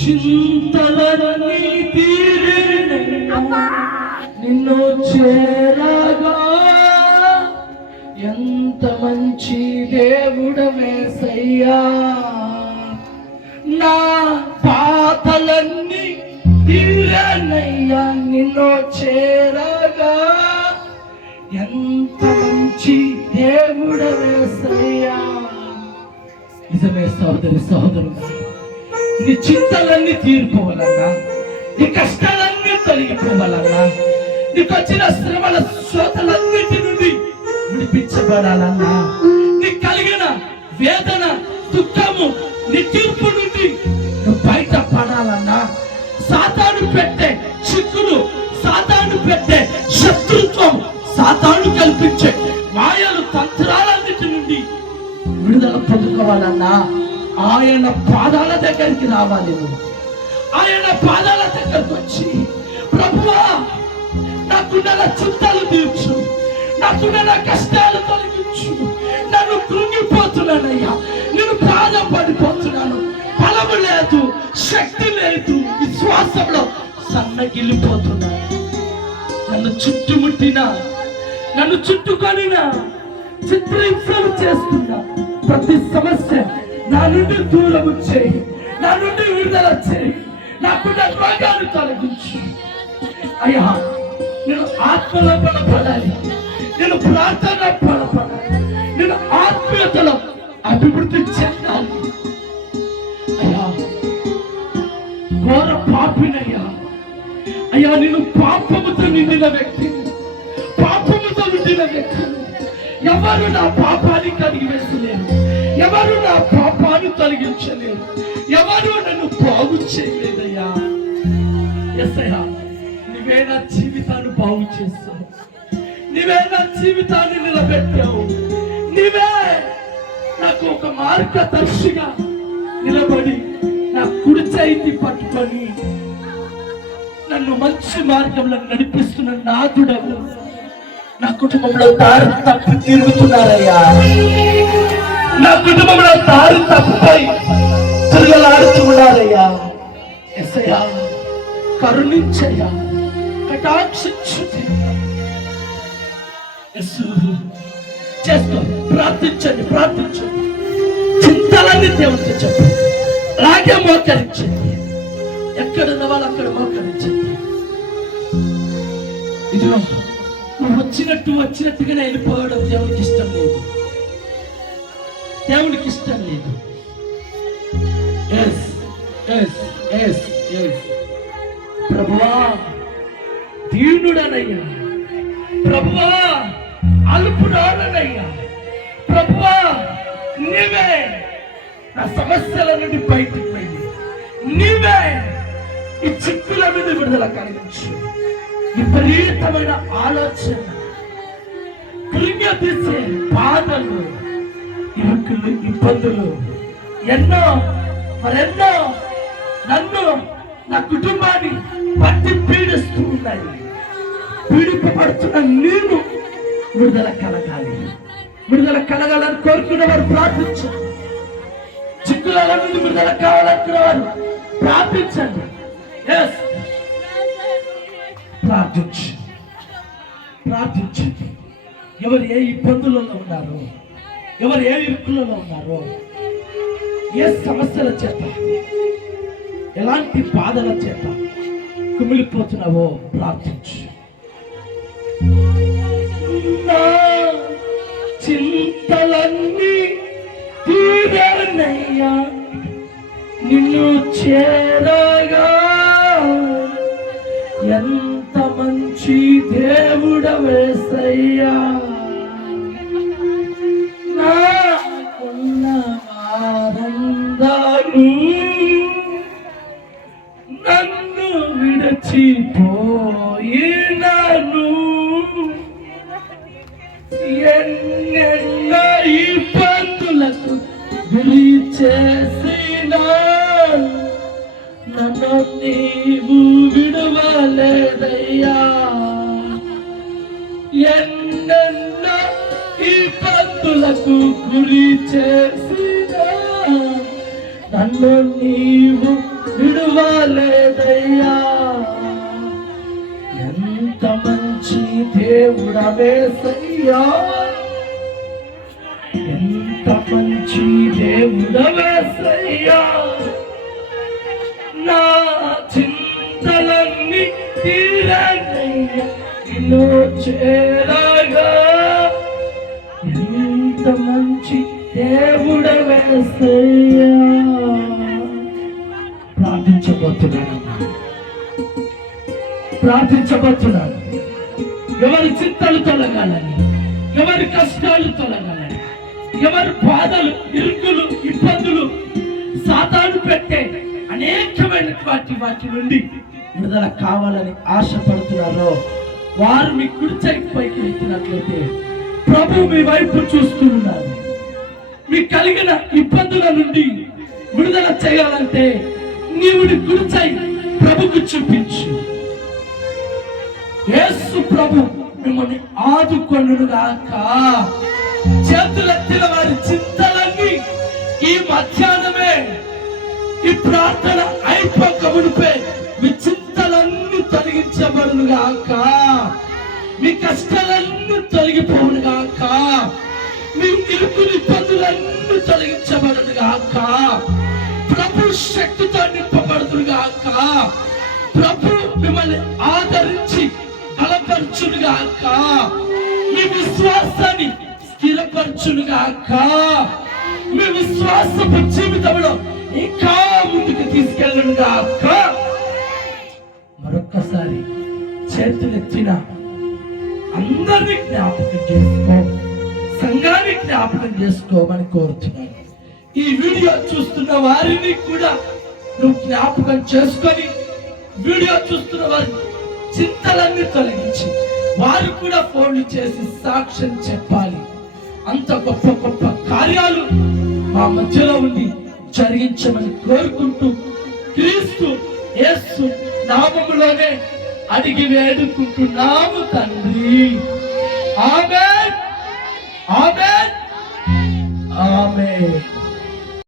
చింతలన్నీ నిన్ను చేరగా ఎంత మంచి దేవుడమేసయ్యా నా పాతలన్నీ తీరనయ్యా నిన్ను చేరగా ఎంత మంచి దేవుడమేసయ్యా నిజమే సోదరి సోదరుడు నీ చింతలన్నీ తీరిపోవాలన్నా నీ కష్టాలన్నీ తొలగిపోవాలన్నా నీకు వచ్చిన శ్రమల శ్రోతలన్నిటి నుండి విడిపించబడాలన్నా నీకు కలిగిన వేదన దుఃఖము నీ తీర్పు నుండి నువ్వు బయట పడాలన్నా సాతాను పెట్టే చిక్కులు సాతాను పెట్టే శత్రుత్వం సాతాను కల్పించే మాయలు తంత్రాలన్నిటి నుండి విడుదల పొందుకోవాలన్నా ఆయన పాదాల దగ్గరికి రావాలి నువ్వు. ఆయన పాదాల దగ్గరకు వచ్చి ప్రభువా నాకున్న చింతలు తీర్చు. నాకున్న కష్టాలు తొలగించు. నన్ను కృంగిపోతున్నానయ్యా. నేను ప్రాణం పడిపోతున్నాను బలము లేదు శక్తి లేదు. విశ్వాసంలో సన్నగిల్లిపోతున్నాను నన్ను చుట్టుముట్టిన నన్ను చుట్టుకొనిన చిత్రహింసలు చేస్తున్నా ప్రతి సమస్య నా నుండి దూరం చేయి నా నుండి విడుదల చేయి నాకున్న రోగాలు తొలగించు. అయ్యా నేను ఆత్మలో బలపడాలి. నేను ప్రార్థన బలపడాలి. నేను ఆత్మీయతలో అభివృద్ధి చెందాలి. అయ్యా ఘోర పాపినయ్యా. అయ్యా నేను పాపముతో నిండిన వ్యక్తిని పాపముతో నిండిన వ్యక్తిని ఎవరు నా పాపాన్ని కలిగి వేసలేరు ఎవరు నా పాపాన్ని తొలగించలేరు ఎవరు నన్ను బాగు చేయలేదయ్యా? ఎస్ఐయా నువ్వే నా జీవితాన్ని బాగు చేస్తావు. నువ్వే నా జీవితాన్ని నిలబెట్టావు. నువ్వే నాకు ఒక మార్గదర్శిగా నిలబడి నా కుడి చేతి పట్టుకొని నన్ను మంచి మార్గంలో నడిపిస్తున్న నాథుడవు నా కుటుంబంలో దారి తప్పి తిరుగుతున్నారయ్యా. నా కుటుంబంలో దారి తప్పుపై తిరగలాడుతున్నారయ్యా ఎస్ఐయా కరుణించయ్యా కటాక్షించు యేసు, చేస్తూ ప్రార్థించండి ప్రార్థించండి. చింతలన్నీ దేవుడితో చెప్పు. అలాగే మోకరించండి. ఎక్కడ వాళ్ళు అక్కడ మోకరించండి. ఇదిగో నువ్వు వచ్చినట్టు వచ్చినట్టుగానే వెళ్ళిపోవడం దేవునికి ఇష్టం లేదు. దేవునికి ఇష్టం లేదు. ఎస్ ఎస్ ఎస్ ఎస్ ప్రభువా దీనుడనయ్యా. ప్రభువా అల్పురానయ్యా ప్రభువా నీవే నా సమస్యల నుండి బయటికి వెళ్ళి నీవే ఈ చిక్కుల మీద విడుదల కలిగించు. విపరీతమైన ఆలోచన. కృంగతీసే బాధలు. ఇరుకులు ఇబ్బందులు. ఎన్నో మరెన్నో నన్ను నా కుటుంబాన్ని పట్టి పీడిస్తూ ఉన్నాయి. పీడింపబడుతున్న నేను విడుదల కలగాలి. విడుదల కలగాలని కోరుకున్న వారు ప్రార్థించండి. చిక్కుల నుండి విడుదల కావాలనుకున్న వారు ప్రార్థించండి ప్రార్థించు. ప్రార్థించండి. ఎవరు ఏ ఇబ్బందులలో ఉన్నారో ఎవరు ఏ ఇరుకులలో ఉన్నారో ఏ సమస్యల చేత ఎలాంటి బాధల చేత కుమిలిపోతున్నావో ప్రార్థించు. చింతలన్నీ తీరనయ్యా నిన్ను చేరగా ఎంత మంచి దేవుడ వేసయ్యా నాకు గురి చేసిన నన్ను నీవు విడువలేదయ్యా. ఎంత మంచి దేవుడవేసయ్యా ఎంత మంచి దేవుడవేసయ్యా నా చింతలన్నీ తీరనయ్యా. నిన్ను ప్రార్థించబోతున్నానమ్మా. ప్రార్థించబోతున్నాను. ఎవరి చిత్తాలు తొలగాలని ఎవరి కష్టాలు తొలగాలని ఎవరి బాధలు ఇరుకులు ఇబ్బందులు సాతాను పెట్టే అనేకమైన వాటి వాటి నుండి విడుదల కావాలని ఆశపడుతున్నారో వారు మీ కుడి పైకి వెళ్తున్నట్లయితే ప్రభు మీ వైపు చూస్తున్నారు మీకు కలిగిన ఇబ్బందుల నుండి విడుదల చేయాలంటే నీవుడి నీ ప్రభుకు చూపించు. యేసు ప్రభు మిమ్మల్ని ఆదుకొనుగాక చేతులెత్తిన వారి చింతలన్నీ ఈ మధ్యాహ్నమే ఈ ప్రార్థన అయిపోక మునిపే మీ చింతలన్నీ తొలగించబడునుగాక. మీ కష్టాలన్నీ తొలగిపోవునుగాక. మీ ఇరుకులు ఇబ్బందులన్నీ తొలగించబడునుగాక ప్రభు శక్తితో నింపబడునుగాక ప్రభు మిమ్మల్ని ఆదరించి అక్క. మీ విశ్వాసాన్ని స్థిరపరచునుగాక మీ విశ్వాసపు జీవితంలో ఇంకా ముందుకు తీసుకెళ్ళనుగాక మరొక్కసారి చేతులెత్తిన అందరినీ జ్ఞాపకం చేసుకో. సంఘాన్ని జ్ఞాపకం చేసుకోమని కోరుతున్నాను. ఈ వీడియో చూస్తున్న వారిని కూడా నువ్వు జ్ఞాపకం చేసుకొని వీడియో చూస్తున్న వారి చింతలన్నీ తొలగించి వారు కూడా ఫోన్లు చేసి సాక్ష్యం చెప్పాలి. అంత గొప్ప గొప్ప కార్యాలు మా మధ్యలో ఉండి జరిగించమని కోరుకుంటూ క్రీస్తు యేసు నామములోనే అడిగి వేడుకుంటున్నాము తండ్రి. ఆమె Amen. Amen.